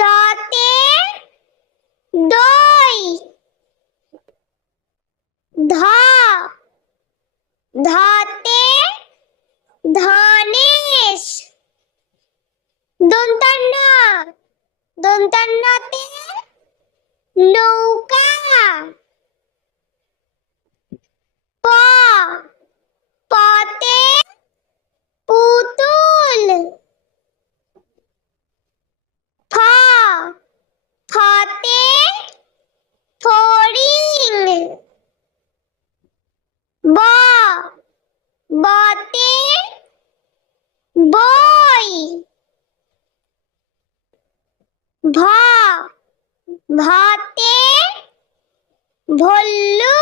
দতে দই ধ ধতে ধনেশ দন্তান্না দন্তান্নাতে নৌকা ভ ভতে ভল্লুক